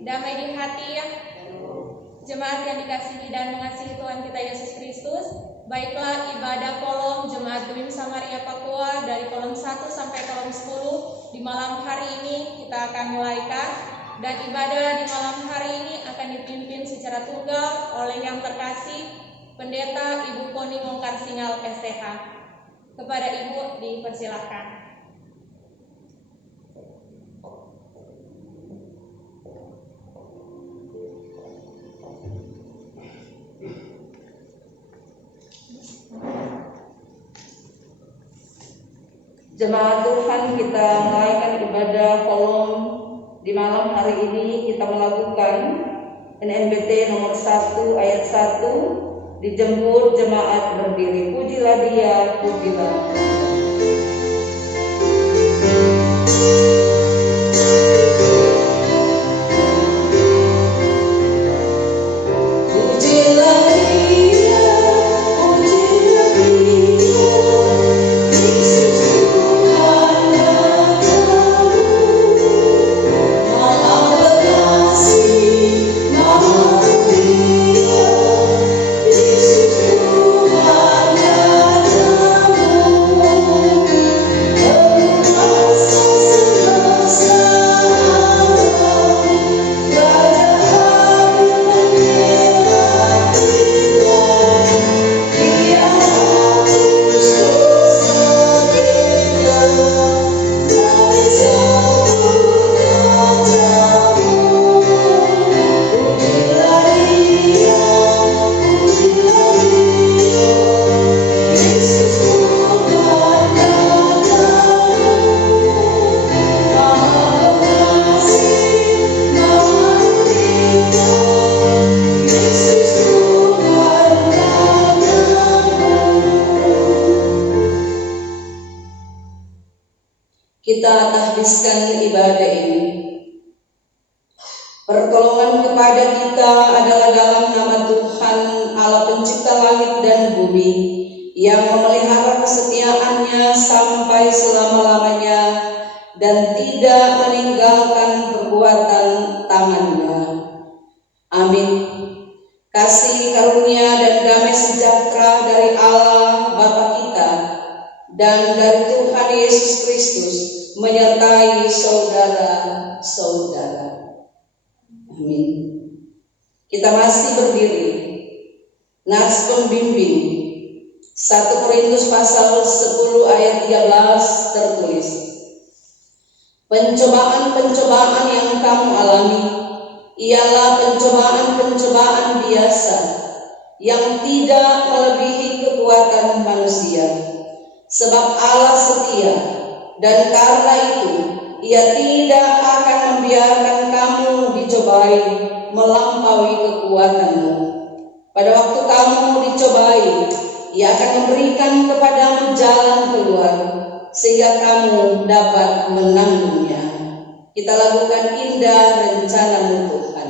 Damai di hati ya. Jemaat yang dikasihi dan mengasihi Tuhan kita Yesus Kristus, baiklah ibadah kolom Jemaat Gemim Samaria Papua dari kolom 1 sampai kolom 10 di malam hari ini kita akan mulaikan, dan ibadah di malam hari ini akan dipimpin secara tunggal oleh yang terkasih Pendeta Ibu Poni Mongkar Singal STH. Kepada Ibu dipersilahkan. Jemaat Tuhan, kita mulaikan ibadah kolom di malam hari ini. Kita melakukan NMBT nomor 1 ayat 1, dijemput jemaat berdiri. Pujilah Dia, pujilah. Kita tahbiskan ibadah ini. Pertolongan kepada kita adalah dalam nama Tuhan Allah pencipta langit dan bumi, yang memelihara kesetiaannya sampai selama-lamanya dan tidak meninggalkan perbuatan tangannya. Amin. Kasih karunia dan damai sejahtera dari Allah Bapa kita dan dari Tuhan Yesus Kristus menyertai saudara-saudara. Amin. Kita masih berdiri. Nats pembimbing 1 Korintus pasal 10 ayat 13 tertulis, pencobaan-pencobaan yang kamu alami ialah pencobaan-pencobaan biasa yang tidak melebihi kekuatan manusia. Sebab Allah setia, dan karena itu Ia tidak akan membiarkan kamu dicobai melampaui kekuatanmu. Pada waktu kamu dicobai, Ia akan memberikan kepadamu jalan keluar, sehingga kamu dapat menanggungnya. Kita lakukan indah rencana-Mu Tuhan.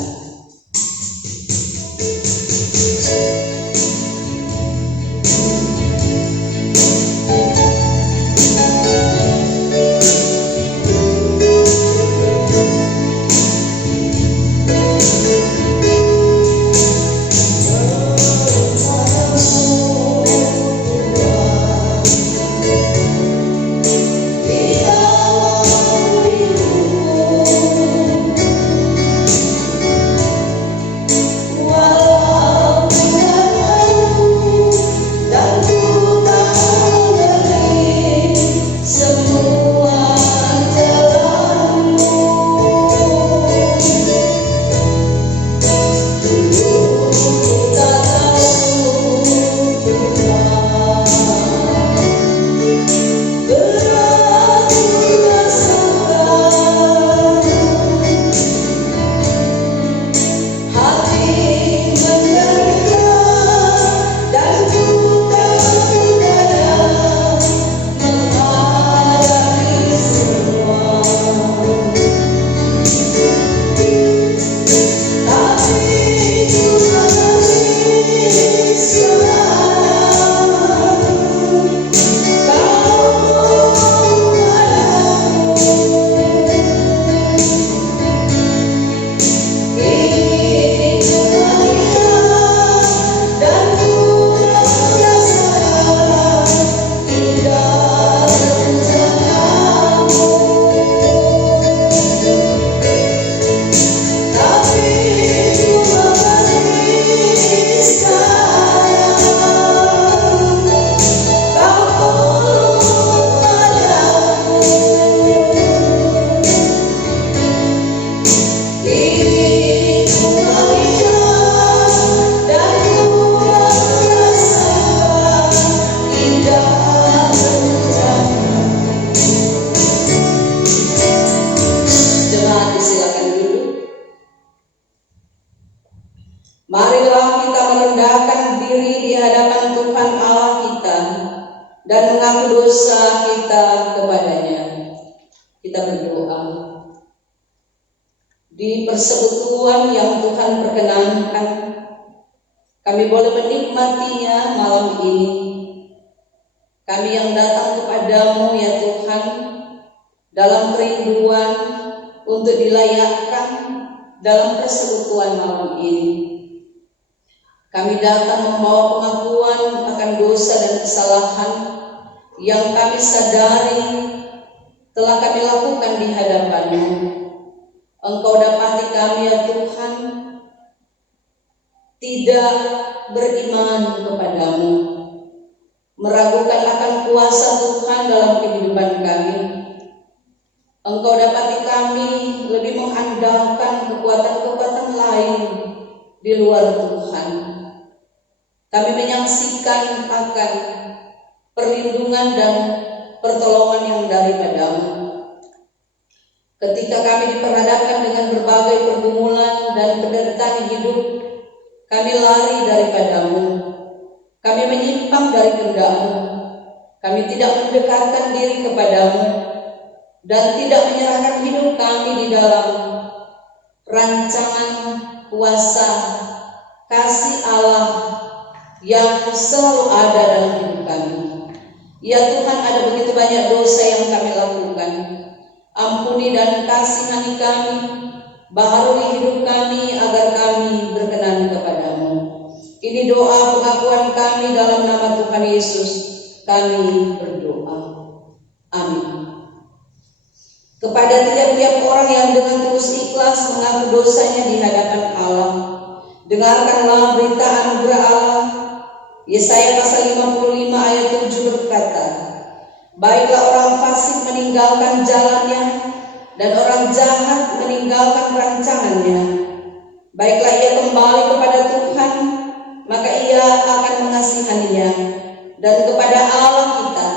mengaku dosa kita kepadanya. Kita berdoa. Di persekutuan yang Tuhan perkenankan, kami boleh menikmatinya malam ini. Kami yang datang kepadamu ya Tuhan, dalam kerinduan untuk dilayakkan dalam persekutuan malam ini. Kami datang membawa pengakuan akan dosa dan kesalahan yang kami sadari telah kami lakukan di hadapan-Mu. Engkau dapati kami ya Tuhan tidak beriman kepadamu, meragukan akan kuasa Tuhan dalam kehidupan kami. Engkau dapati kami lebih mengandalkan kekuatan-kekuatan lain di luar Tuhan. Kami menyaksikan akan perlindungan dan pertolongan yang daripadamu. Ketika kami diperhadapkan dengan berbagai pergumulan dan penderitaan hidup, kami lari daripadamu. Kami menyimpang dari kehendak-Mu. Kami tidak mendekatkan diri kepadamu dan tidak menyerahkan hidup kami di dalam rancangan kuasa kasih Allah yang selalu ada dalam hidup kami. Ya Tuhan, ada begitu banyak dosa yang kami lakukan. Ampuni dan kasihani kami, baharui hidup kami agar kami berkenan kepadamu. Ini doa pengakuan kami dalam nama Tuhan Yesus. Kami berdoa. Amin. Kepada tiap-tiap orang yang dengan tulus ikhlas mengaku dosanya di hadapan Allah, dengarkanlah berita anugerah Allah. Yesaya pasal 55 ayat 7 berkata, baiklah orang fasik meninggalkan jalannya dan orang jahat meninggalkan rancangannya. Baiklah ia kembali kepada Tuhan, maka ia akan mengasihaninya, dan kepada Allah kita,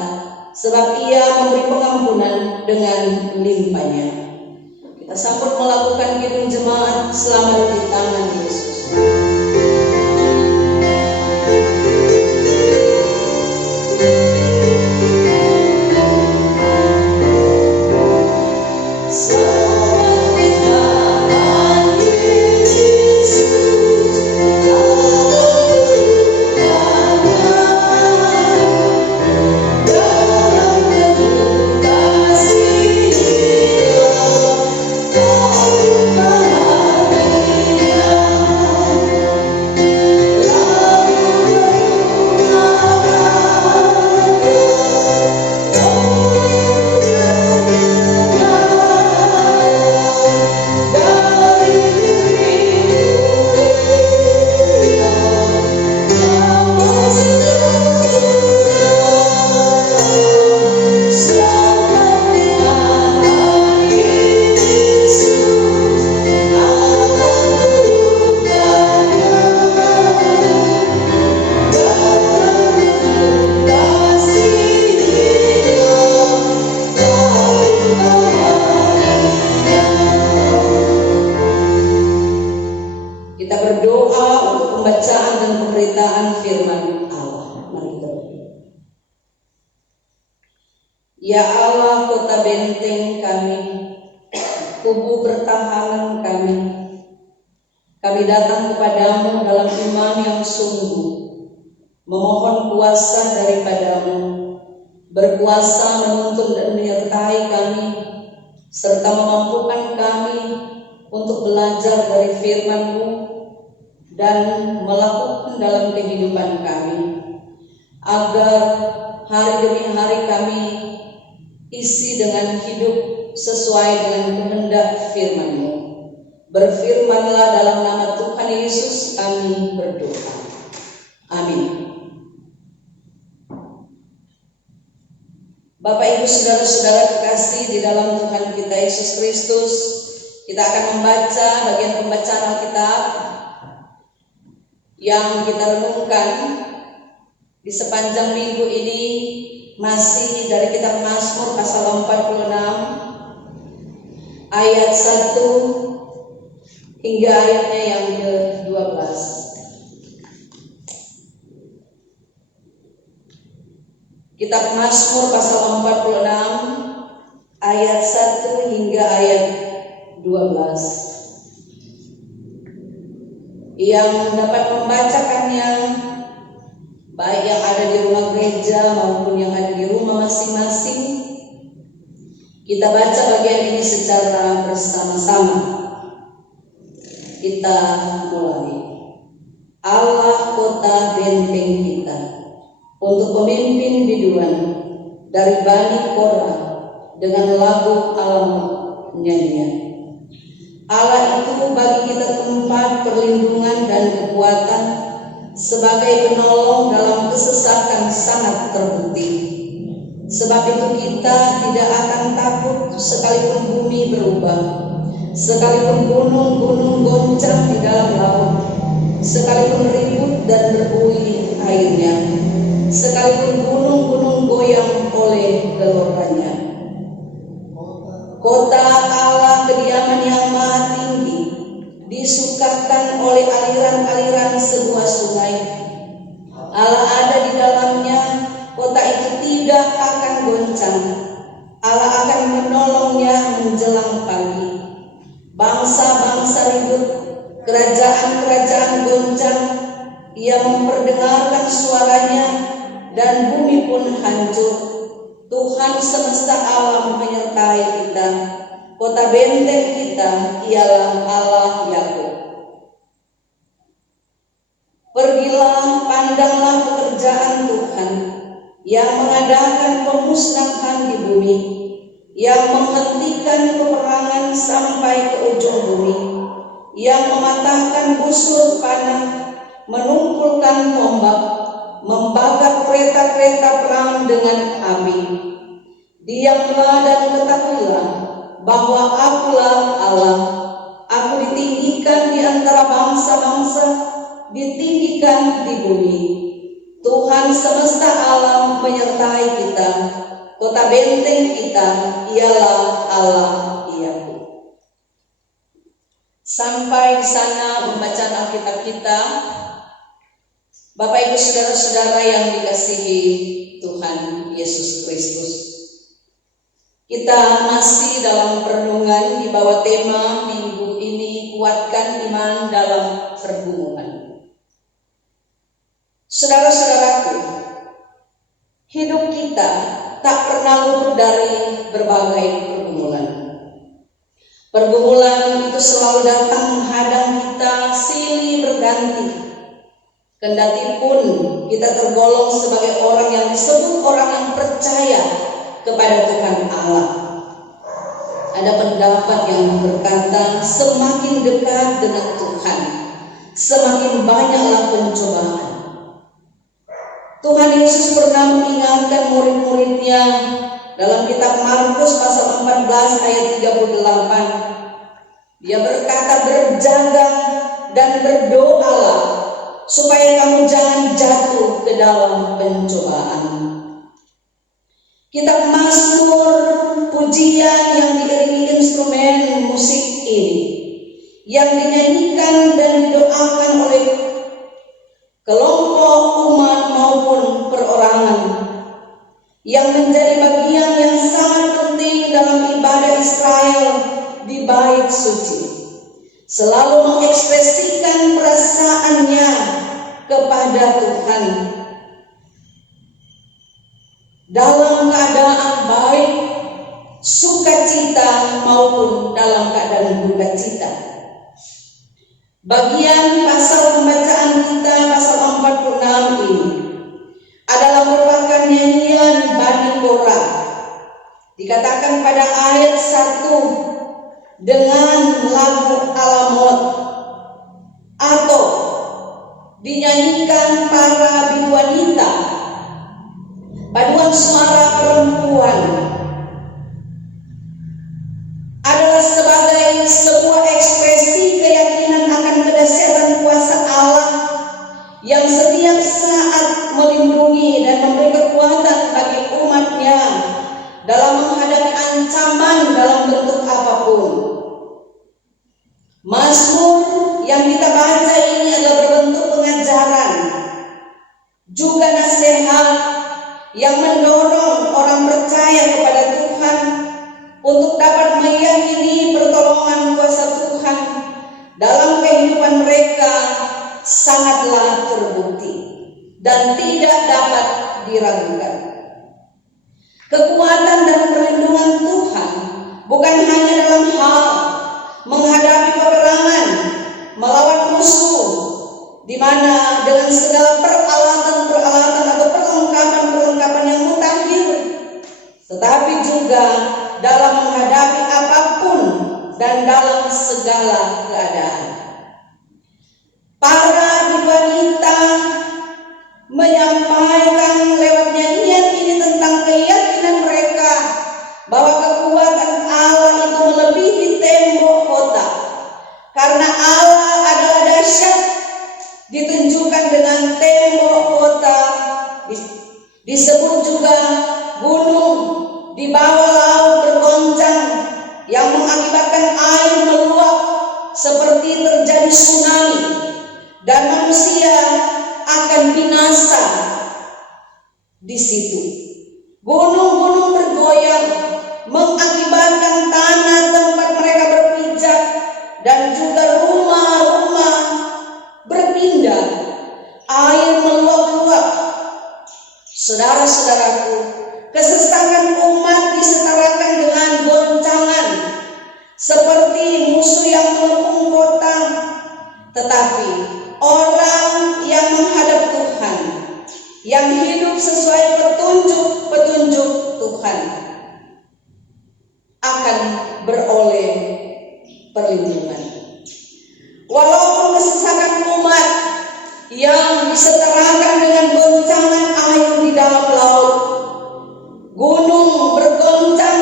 sebab ia memberi pengampunan dengan limpahnya. Kita sambut melakukan kidung jemaat selamat di tangan Yesus. Ya Allah, kota benteng kami, kubu pertahanan kami, kami datang kepadamu dalam iman yang sungguh, memohon kuasa daripadamu, berkuasa menuntun dan menyertai kami, serta memampukan kami untuk belajar dari firman-Mu dan melakukan dalam kehidupan kami, agar hari demi hari kami isi dengan hidup sesuai dengan kehendak firman-Mu. Berfirmanlah dalam nama Tuhan Yesus kami berdoa. Amin. Bapak Ibu saudara-saudara kekasih di dalam Tuhan kita Yesus Kristus, kita akan membaca bagian pembacaan Alkitab yang kita renungkan di sepanjang minggu ini, masih dari kitab Mazmur pasal 46 ayat 1 hingga ayatnya yang ke-12. Kitab Mazmur pasal 46 ayat 1 hingga ayat 12. Yang dapat membacakannya baik yang ada di rumah gereja maupun yang ada di rumah masing-masing, kita baca bagian ini secara bersama-sama. Kita mulai. Allah kota benteng kita, untuk pemimpin biduan dari Bani Korah dengan lagu alam nyanyian. Allah itu bagi kita tempat perlindungan dan kekuatan, sebagai penolong dalam kesesakan sangat terpenting. Sebab itu kita tidak akan takut sekalipun bumi berubah, sekalipun gunung-gunung goncang di dalam laut, sekalipun ribut dan berbuih airnya, sekalipun gunung-gunung goyang oleh geloranya. Kota Allah kediaman yang maha tinggi, disukakan oleh aliran-aliran sebuah sungai. Allah ada di dalamnya, kota itu tidak akan goncang. Allah akan menolongnya menjelang pagi. Bangsa-bangsa ribut, kerajaan-kerajaan goncang. Ia memperdengarkan suaranya dan bumi pun hancur. Tuhan semesta alam menyertai kita. Kota benteng kita ialah Allah Yakub. Pergilah, pandanglah pekerjaan Tuhan yang mengadakan pemusnahan di bumi, yang menghentikan peperangan sampai ke ujung bumi, yang mematahkan busur panah, menumpukan tombak, membakar kereta-kereta perang dengan api. Diamlah dan ketahuilah bahwa Akulah Allah. Aku ditinggikan di antara bangsa-bangsa, ditinggikan di bumi. Tuhan semesta alam menyertai kita. Kota benteng kita ialah Allah Yakub. Sampai di sana pembacaan Alkitab kita. Bapak Ibu saudara-saudara yang dikasihi Tuhan Yesus Kristus, kita masih dalam perenungan di bawah tema minggu ini, kuatkan iman dalam pergumulan. Saudara-saudaraku, hidup kita tak pernah luput dari berbagai pergumulan. Pergumulan itu selalu datang menghadang kita silih berganti. Kendati pun kita tergolong sebagai orang yang disebut orang yang percaya kepada Tuhan Allah. Ada pendapat yang berkata semakin dekat dengan Tuhan, semakin banyaklah pencobaan. Tuhan Yesus pernah mengingatkan murid-muridnya dalam kitab Markus pasal 14 ayat 38. Dia berkata, berjaga dan berdoalah supaya kamu jangan jatuh ke dalam pencobaan. Kitab Mazmur, pujian yang diiringi instrumen musik ini, yang dinyanyikan dan didoakan oleh kelompok umat maupun perorangan, yang menjadi bagian yang sangat penting dalam ibadah Israel di bait suci, selalu mengekspresikan perasaannya kepada Tuhan dalam keadaan baik, sukacita maupun dalam keadaan duka cita. Bagian pasal pembacaan kita pasal 46 ini adalah merupakan nyanyian Bani Korah. Dikatakan pada ayat 1 dengan lagu alamot, atau dinyanyikan para biduanita, paduan suara perempuan, adalah sebagai sebuah ekspresi keyakinan akan kedahsyatan kuasa Allah yang setiap saat melindungi dan memberi kekuatan bagi umatnya dalam menghadapi ancaman dalam bentuk apapun. Mazmur yang kita baca ini adalah berbentuk pengajaran, juga nasihat yang mendorong dan tidak dapat diragukan. Kekuatan dan perlindungan Tuhan bukan hanya dalam hal menghadapi peperangan melawan musuh, di mana dengan segala peralatan atau perlengkapan yang mutakhir, tetapi juga dalam menghadapi apapun dan dalam segala keadaan. Para wanita menyampaikan lewat nyanyian ini tentang keyakinan mereka bahwa kekuatan Allah itu melebihi tembok kota, karena Allah adalah dahsyat, ditunjukkan dengan tembok kota, disebut juga gunung di bawah laut bergoncang yang mengakibatkan air meluap seperti terjadi tsunami, dan manusia akan binasa di situ. Gunung-gunung bergoyang mengakibatkan tanah tempat mereka berpijak dan juga rumah-rumah berpindah. Air meluap-luap. Saudara-saudaraku, kesesakan umat disetarakan dengan goncangan seperti musuh yang mengepung kota. Tetapi orang yang menghadap Tuhan, yang hidup sesuai petunjuk Tuhan, akan beroleh perlindungan. Walaupun kesesakan umat yang disetarakan dengan goncangan air di dalam laut, gunung bergoncang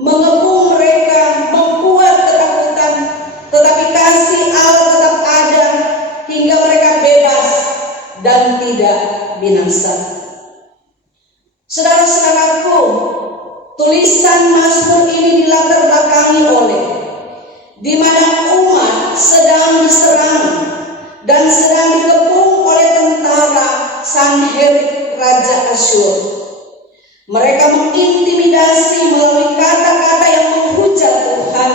mengepung mereka, membuat ketakutan, tetapi kasih Allah tetap ada hingga mereka bebas dan tidak binasa. Saudara-saudaraku, tulisan Mazmur ini dilatar belakangi oleh di mana umat sedang diserang dan sedang dikepung oleh tentara Sanherib Raja Asyur. Mereka mengintimidasi melalui kata-kata yang menghujat Tuhan,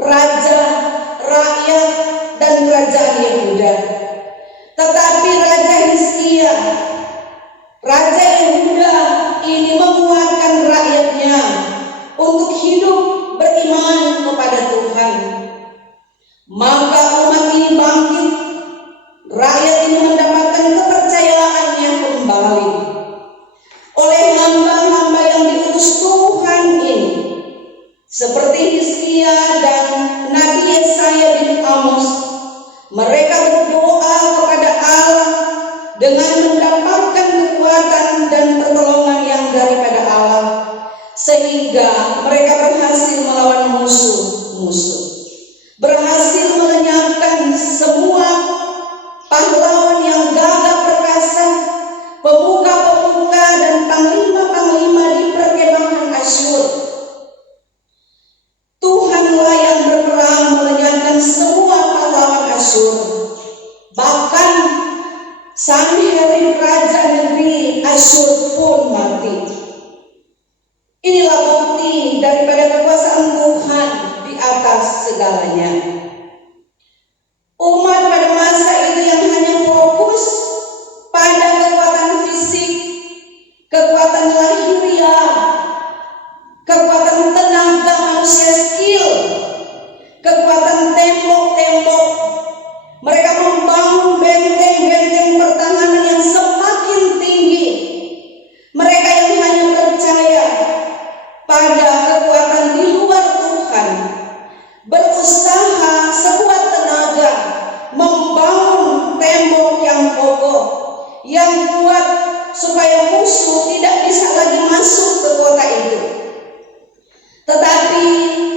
raja, rakyat, dan kerajaan Yehuda. Tetapi Raja Hizkia, Raja Yehuda ini menguatkan rakyatnya untuk hidup beriman kepada Tuhan. Maka umat ini bangkit, rakyat ini mendapatkan kepercayaannya kembali oleh hamba-hamba yang diutus Tuhan ini, seperti Hizkia dan Nabi Yesaya bin Amos. Mereka berdoa kepada Allah dengan mendapatkan kekuatan dan pertolongan yang daripada Allah, sehingga mereka berhasil melawan musuh-musuh, berhasil melenyapkan semua pahlawan yang gagah perkasa, pemuka-pemuka dan panglima-panglima di perkemahan Asyur. Tuhanlah yang berperang melenyapkan semua pahlawan Asyur. Bahkan Sanherib raja negeri Asyur pun mati. Inilah bukti daripada kekuasaan Tuhan di atas segalanya. Umat pada masa itu yang hanya fokus pada kekuatan fisik, kekuatan lahiriah, kekuatan tenaga manusia skill, kekuatan tembok-tembok. Mereka membangun benteng-benteng pertahanan yang semakin tinggi. Mereka yang hanya percaya pada kekuatan di luar Tuhan, berusaha sekuat tenaga membangun tembok yang kokoh, yang kuat, supaya musuh tidak bisa lagi masuk ke kota itu. Tetapi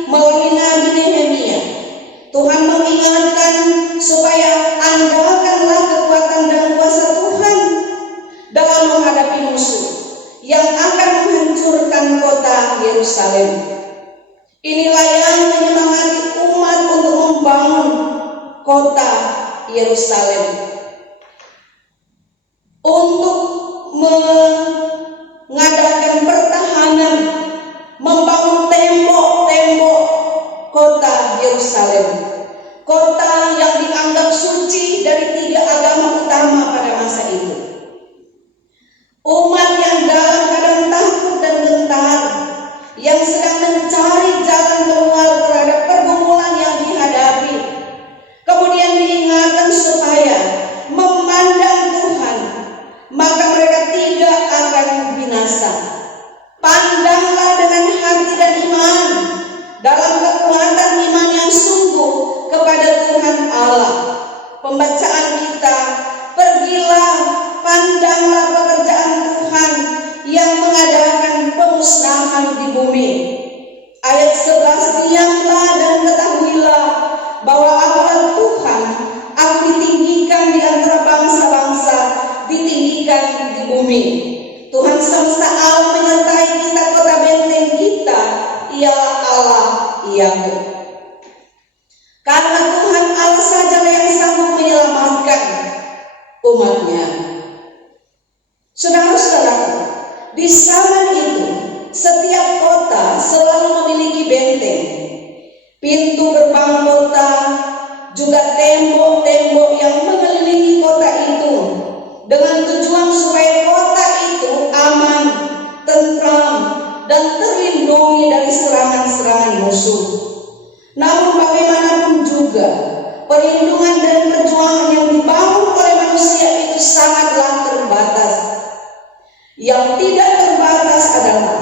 melalui Nabi Nehemia, Tuhan mengingatkan supaya andalkanlah kekuatan dan kuasa Tuhan dalam menghadapi musuh yang akan menghancurkan kota Yerusalem. Inilah yang menyemangati umat untuk membangun kota Yerusalem, untuk mengadakan pertahanan, membangun tembok-tembok kota Yerusalem. kota yang dianggap suci dari tiga agama utama pada masa itu. Umat yang dalam keadaan takut dan gentar, yang sedang mencari jalan keluar terhadap pergumulan yang dihadapi, kemudian diingatkan supaya memandang Tuhan, maka mereka tidak akan binasa. Pandanglah dengan hati dan iman, dalam kekuatan iman yang sungguh kepada Tuhan Allah. Pembacaan kita, pergilah, pandanglah pekerjaan Tuhan yang mengadakan pemusnahan di bumi. Ayat 11, diamlah dan ketahuilah bahwa Akulah Tuhan, Aku ditinggikan di antara bangsa-bangsa, ditinggikan di bumi. Tuhan semesta alam menyertai kita, kota benteng kita ialah Allah Yahweh. Karena Tuhan Allah sajalah yang sanggup menyelamatkan umatnya. Saudara-saudara, di zaman itu setiap kota selalu memiliki benteng, pintu gerbang kota, juga tembok-tembok yang mengelilingi kota itu, dengan tujuan supaya kota itu aman, tentram, dan terlindungi dari serangan-serangan musuh. Namun bagaimanapun juga, perlindungan dan perjuangan yang dibangun oleh manusia itu sangatlah terbatas. Yang tidak terbatas adalah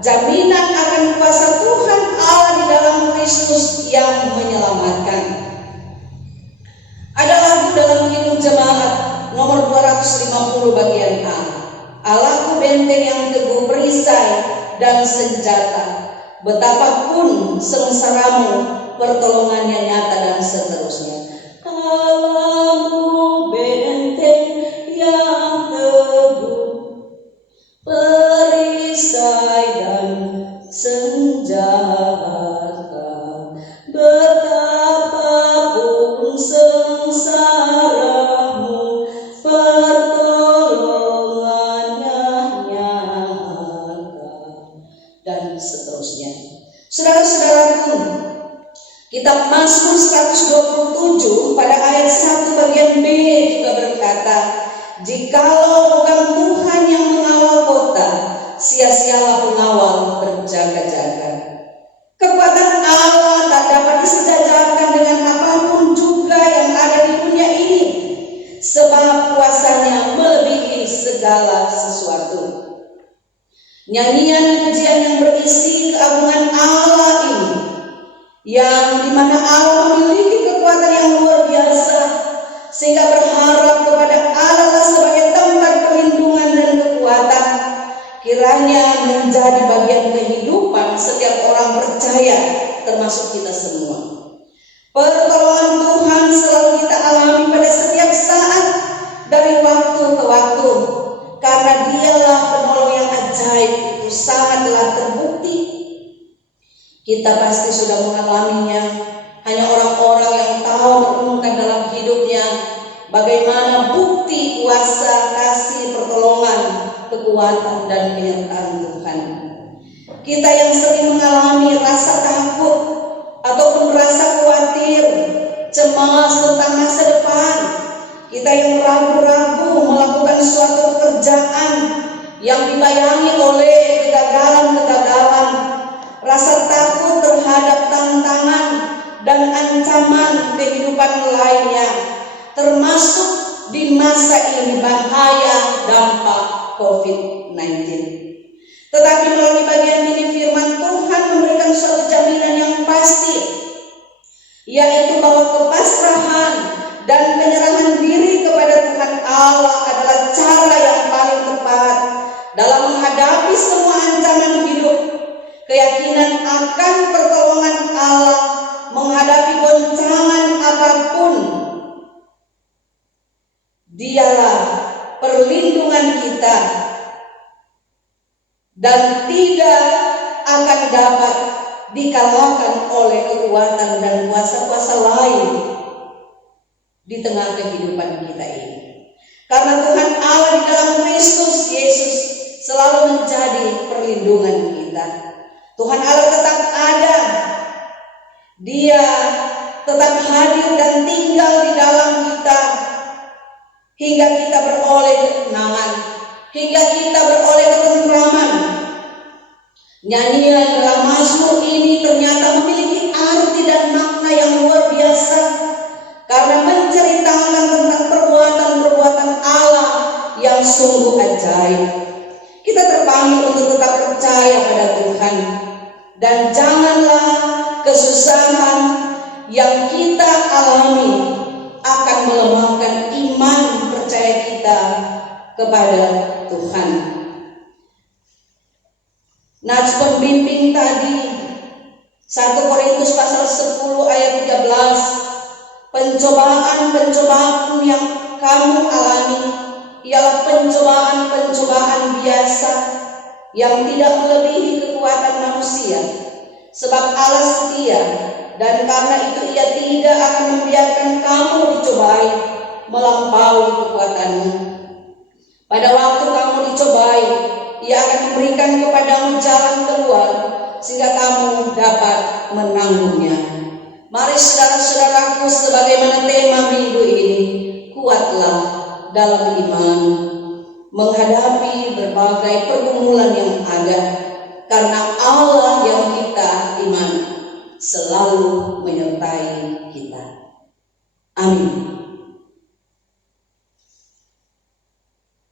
jaminan akan kuasa Tuhan Allah di dalam Kristus yang menyelamatkan. Ada lagu dalam Kidung Jemaat nomor 250 bagian A. Allahku benteng yang teguh, perisai dan senjata, betapapun sengsaramu, pertolongannya nyata, dan seterusnya. Allahku benteng yang teguh, perisai dan senjata, betapapun sengsaramu, pertolongannya nyata, dan seterusnya. Saudara-saudaraku, kitab Mazmur 127 pada ayat 1 bagian B juga berkata, jikalau bukan Tuhan yang mengawal kota, sia-sialah pengawal berjaga-jaga. Kekuatan Allah tak dapat disejajarkan dengan apapun juga yang ada di dunia ini, sebab kuasanya melebihi segala sesuatu. Nyanyian pujian yang berisi keagungan Allah ini, yang dimana Allah memiliki kekuatan yang luar biasa, sehingga berharap kepada Allah sebagai tempat perlindungan dan kekuatan, kiranya menjadi bagian kehidupan setiap orang percaya, termasuk kita semua. Pertolongan Tuhan selalu kita alami pada setiap saat, dari waktu ke waktu, karena Dialah penolong yang ajaib, itu sangatlah terbukti. Kita pasti sudah mengalaminya. Hanya orang-orang yang tahu merenungkan dalam hidupnya bagaimana bukti kuasa, kasih, pertolongan, kekuatan, dan penyertaan Tuhan. Kita yang sering mengalami rasa takut ataupun rasa khawatir, cemas tentang masa depan, kita yang ragu-ragu melakukan suatu pekerjaan yang dibayangi oleh kegagalan-kegagalan, rasa takut terhadap tantangan dan ancaman kehidupan lainnya, termasuk di masa ini bahaya dampak COVID-19. Tetapi melalui bagian ini firman Tuhan memberikan suatu jaminan yang pasti, yaitu bahwa kepasrahan dan penyerahan diri kepada Tuhan Allah adalah cara yang paling tepat dalam menghadapi semua ancaman hidup. Keyakinan akan pertolongan Allah menghadapi goncangan apapun, Dialah perlindungan kita dan tidak akan dapat dikalahkan oleh kekuatan dan kuasa-kuasa lain di tengah kehidupan kita ini. Karena Tuhan Allah di dalam Kristus Yesus selalu menjadi perlindungan kita. Tuhan Allah tetap ada. Dia tetap hadir dan tinggal di dalam kita, hingga kita beroleh ketenangan, hingga kita beroleh ketentraman. Nyanyian dalam Mazmur ini ternyata memiliki arti dan makna yang luar biasa, karena menceritakan tentang perbuatan-perbuatan Allah yang sungguh ajaib. Kita terpanggil untuk tetap percaya pada Tuhan, dan janganlah kesusahan yang kita alami akan melemahkan iman percaya kita kepada Tuhan. Nats pembimbing tadi 1 Korintus pasal 10 ayat 13, pencobaan-pencobaan yang kamu alami ialah pencobaan-pencobaan biasa yang tidak melebihi kekuatan manusia, sebab Allah setia, dan karena itu Ia tidak akan membiarkan kamu dicobai melampaui kekuatanmu. Pada waktu kamu dicobai, Ia akan memberikan kepadamu jalan keluar sehingga kamu dapat menanggungnya. Mari saudara-saudaraku, sebagaimana tema minggu ini, kuatlah dalam iman menghadapi berbagai pergumulan yang ada, karena Allah yang kita iman selalu menyertai kita. Amin.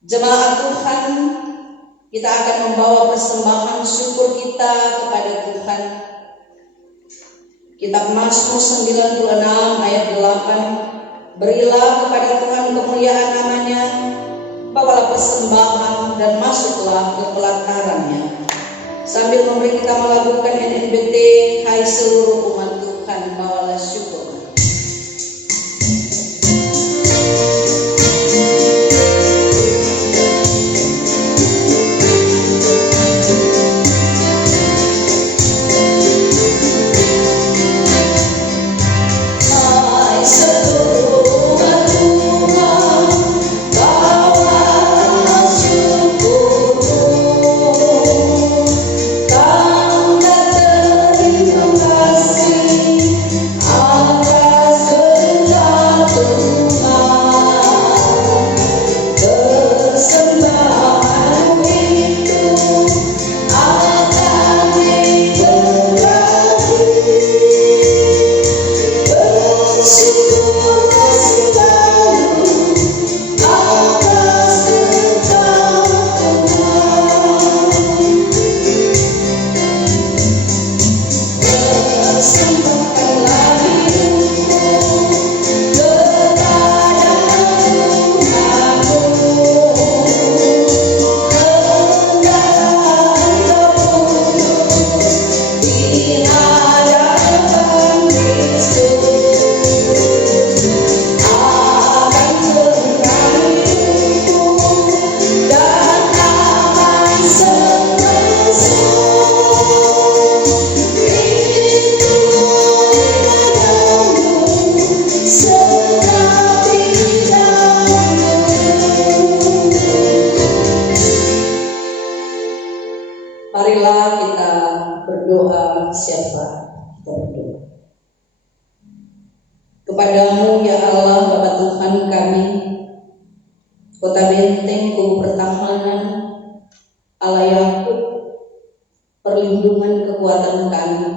Jemaat Tuhan, kita akan membawa persembahan syukur kita kepada Tuhan. Kitab Mazmur 96 ayat 8, berilah kepada Tuhan kemuliaan namanya, bawalah persembahan dan masuklah ke pelatarannya. Sambil memberi kita melakukan NNBT, hai seluruh umat Tuhan, bawalah syukur. Marilah kita berdoa. Siapa kita berdoa? Kepadamu ya Allah, Bapa Tuhan kami, kota benteng, kubu pertahanan, Allah Yakub, perlindungan kekuatan kami.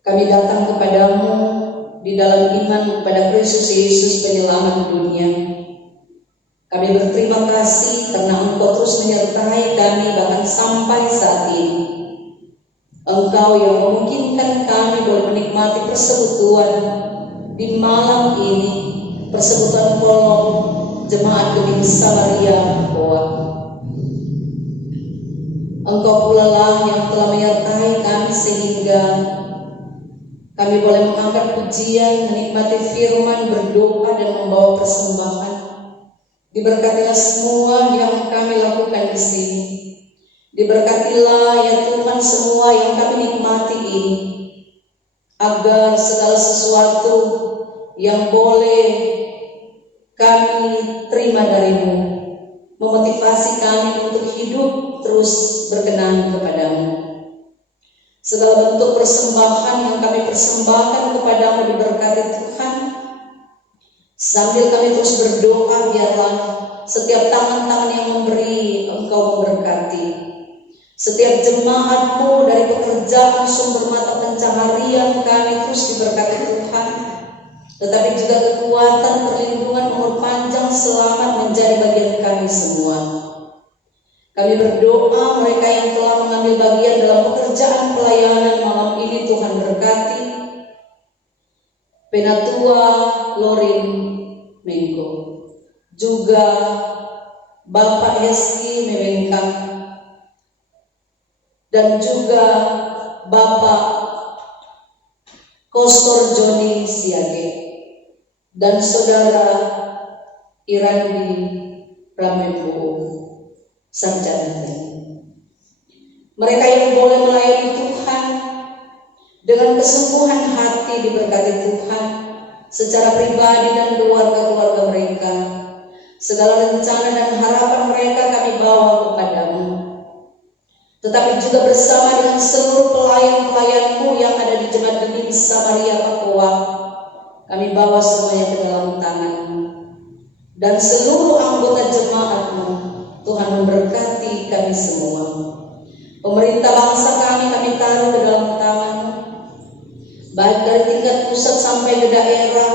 Kami datang kepadamu di dalam iman kepada Kristus Yesus penyelamat dunia. Kami berterima kasih karena Engkau terus menyertai kami bahkan sampai saat ini. Engkau yang memungkinkan kami boleh menikmati persekutuan di malam ini, persekutuan kolom Jemaat Gedung Samaria Poa. Engkau pula lah yang telah menyertai kami sehingga kami boleh mengangkat pujian, menikmati firman, berdoa dan membawa persembahan. Diberkatilah semua yang kami lakukan di sini. Diberkatilah ya Tuhan semua yang kami nikmati ini, agar segala sesuatu yang boleh kami terima darimu memotivasi kami untuk hidup terus berkenan kepadamu. Segala bentuk persembahan yang kami persembahkan kepadamu diberkati Tuhan. Sambil kami terus berdoa, biarlah setiap tangan-tangan yang memberi Engkau memberkati. Setiap jemaatmu dari pekerjaan sumber mata pencaharian kami terus diberkati Tuhan. Tetapi juga kekuatan, perlindungan, umur panjang, selamat menjadi bagian kami semua. Kami berdoa mereka yang telah mengambil bagian dalam pekerjaan pelayanan malam ini Tuhan berkati. Penatua Lorin Mengko, juga Bapak Hesti Mewengkang, dan juga Bapak Kostor Joni Siage, dan Saudara Irandi Ramembo Sarjana. Mereka yang boleh melayani Tuhan dengan kesembuhan hati diberkati Tuhan secara pribadi dan keluarga-keluarga mereka. Segala rencana dan harapan mereka kami bawa kepadamu. Tetapi juga bersama dengan seluruh pelayan-pelayanmu yang ada di Jemaat Gemini Samaria Papua, kami bawa semuanya ke dalam tangan-Mu. Dan seluruh anggota jemaat-Mu, Tuhan memberkati kami semua. Pemerintah bangsa kami taruh ke dalam tangan-Mu, baik dari tingkat pusat sampai ke daerah,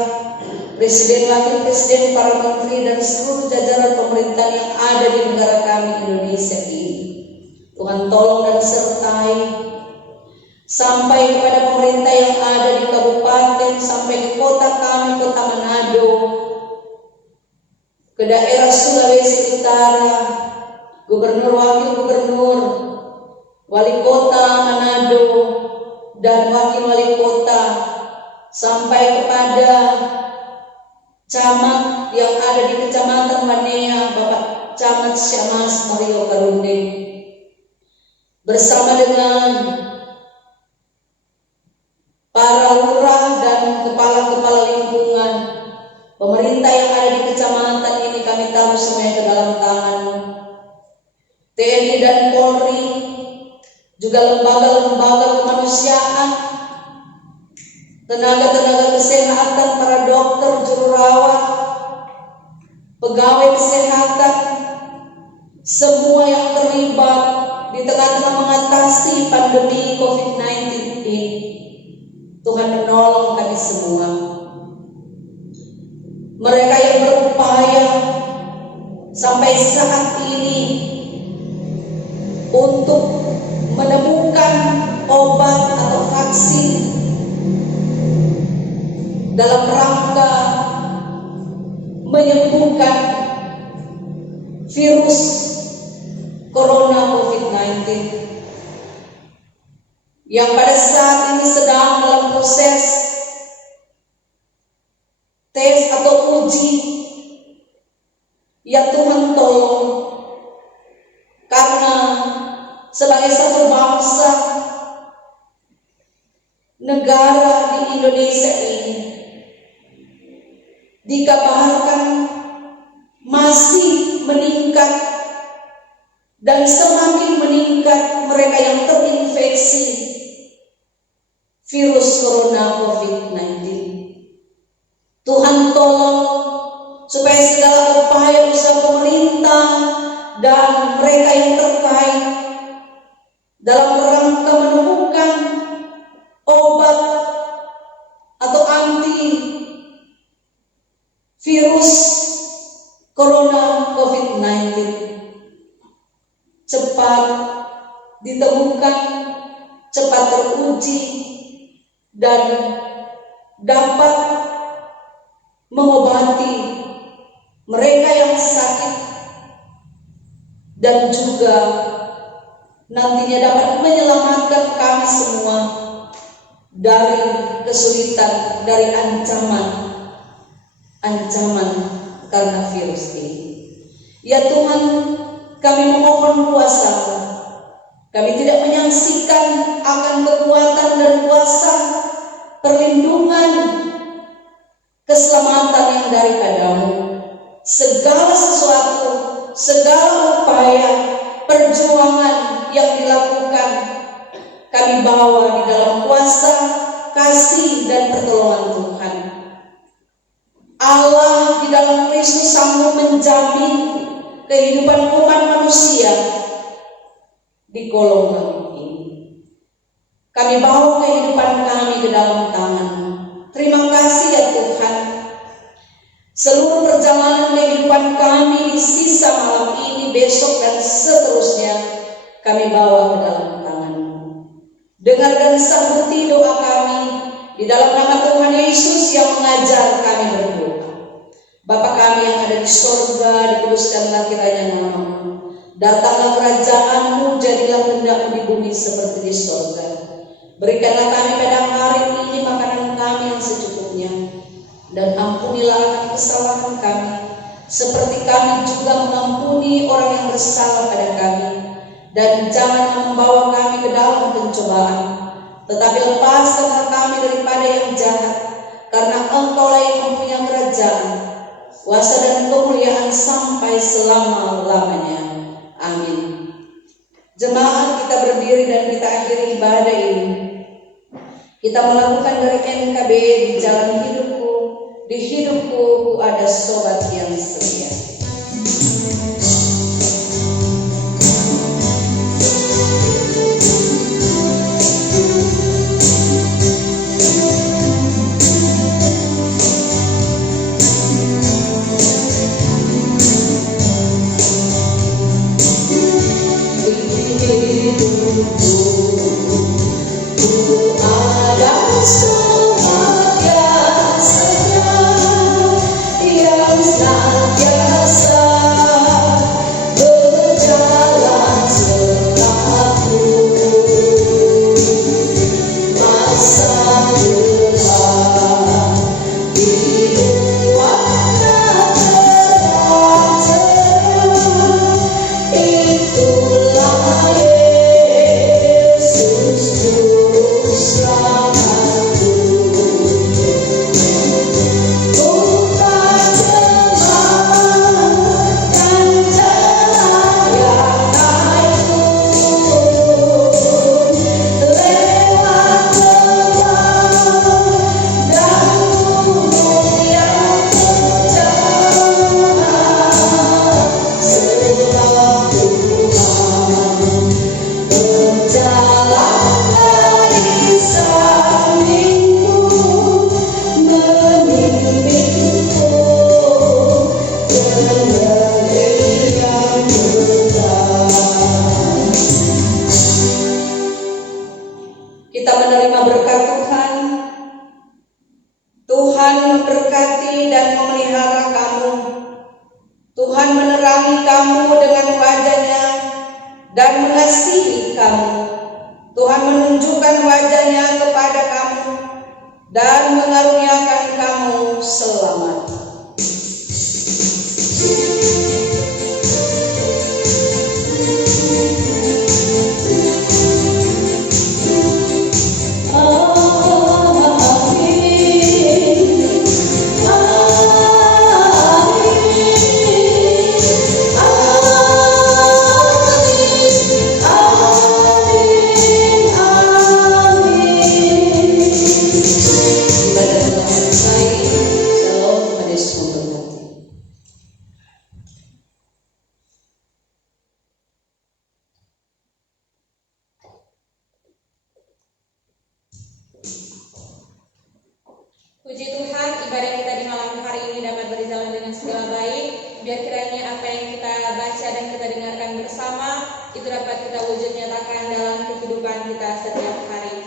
Presiden, Wakil Presiden, para menteri, dan seluruh jajaran pemerintah yang ada di negara kami Indonesia ini. Tuhan tolong dan sertai sampai kepada pemerintah yang ada di kabupaten, sampai ke kota kami, kota Manado, ke daerah Sulawesi Utara, gubernur, wakil gubernur, wali kota Manado, dan wakil wali kota, sampai kepada camat yang ada di Kecamatan Manea, Bapak Camat Syamas Mario Karunde, bersama dengan para lurah dan kepala-kepala lingkungan, pemerintah yang ada di kecamatan ini kami taruh semuanya ke dalam tangan-Mu. TNI dan Polri, juga lembaga-lembaga kemanusiaan, tenaga-tenaga kesehatan, para dokter, juru rawat, pegawai kesehatan, semua yang terlibat di tengah-tengah mengatasi pandemi COVID-19 ini. Tuhan menolong kami semua. Mereka yang berupaya sampai saat ini untuk menemukan obat atau vaksin dalam rangka menyembuhkan virus Corona COVID-19 yang pada saat ini sedang dalam proses tes atau uji. Ya Tuhan tolong, karena sebagai satu bangsa, negara di Indonesia ini dikabarkan masih meningkat dan semakin meningkat mereka yang terinfeksi virus Corona COVID-19. Tuhan tolong supaya segala upaya usaha pemerintah dan mereka yang terkait dalam rangka menemukan obat atau anti virus Corona COVID-19 cepat ditemukan, cepat teruji, dan dapat mengobati mereka yang sakit, dan juga nantinya dapat menyelamatkan kami semua dari kesulitan, dari ancaman karena virus ini. Ya Tuhan, kami memohon kuasa. Kami tidak menyaksikan akan kekuatan dan kuasa, perlindungan, keselamatan yang daripada-Mu. Segala sesuatu, segala upaya, perjuangan yang dilakukan kami bawa di dalam kuasa, kasih, dan pertolongan Tuhan. Allah di dalam Kristus sanggup menjamin kehidupan umat manusia di golongan ini. Kami bawa kehidupan kami ke dalam tangan-Mu. Terima kasih ya Tuhan. Seluruh perjalanan kehidupan kami di sisa malam ini, besok, dan seterusnya kami bawa ke dalam tangan-Mu. Dengar dan sambuti doa kami di dalam nama Tuhan Yesus yang mengajar kami berdoa. Bapa kami yang ada di sorga, dikuduskanlah kiranya nama-Mu. Datanglah kerajaan-Mu, jadilah kehendak-Mu di bumi seperti di sorga. Berikanlah kami pada hari ini makanan kami yang secukupnya, dan ampunilah akan kesalahan kami, seperti kami juga mengampuni orang yang bersalah pada kami. Dan jangan membawa kami ke dalam pencobaan, tetapi lepaskanlah kami daripada yang jahat, karena Engkau-lah yang mempunyai kerajaan, kuasa dan kemuliaan sampai selama-lamanya. Amin. Jemaat, kita berdiri dan kita akhiri ibadah ini. Kita melakukan dari NKB di jalan hidupku, di hidupku ku ada sobat yang setia. Puji Tuhan, ibadah kita di malam hari ini dapat berjalan dengan segala baik. Biar kiranya apa yang kita baca dan kita dengarkan bersama itu dapat kita wujud nyatakan dalam kehidupan kita setiap hari.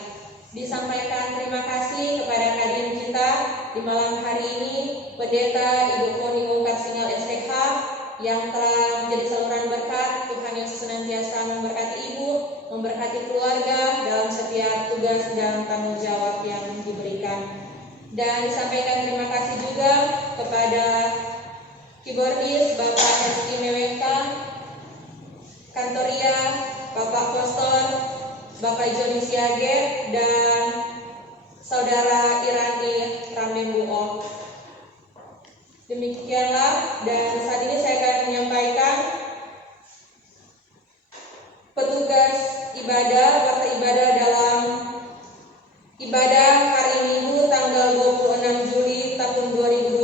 Disampaikan terima kasih kepada hadirin kita di malam hari ini, Pendeta Ibu Koni Karsingal STH yang telah menjadi saluran berkat. Tuhan Yesus senantiasa memberkati Ibu, memberkati keluarga dalam setiap tugas dan tanggung jawab yang diberikan. Dan disampaikan terima kasih juga kepada keyboardis Bapak Heski Meweka, Kantoria, Bapak Pastor, Bapak Joni Siage, dan Saudara Irani Ramembuo. Demikianlah, dan saat ini saya akan menyampaikan petugas ibadah, waktu ibadah dalam 26 Juli tahun 2021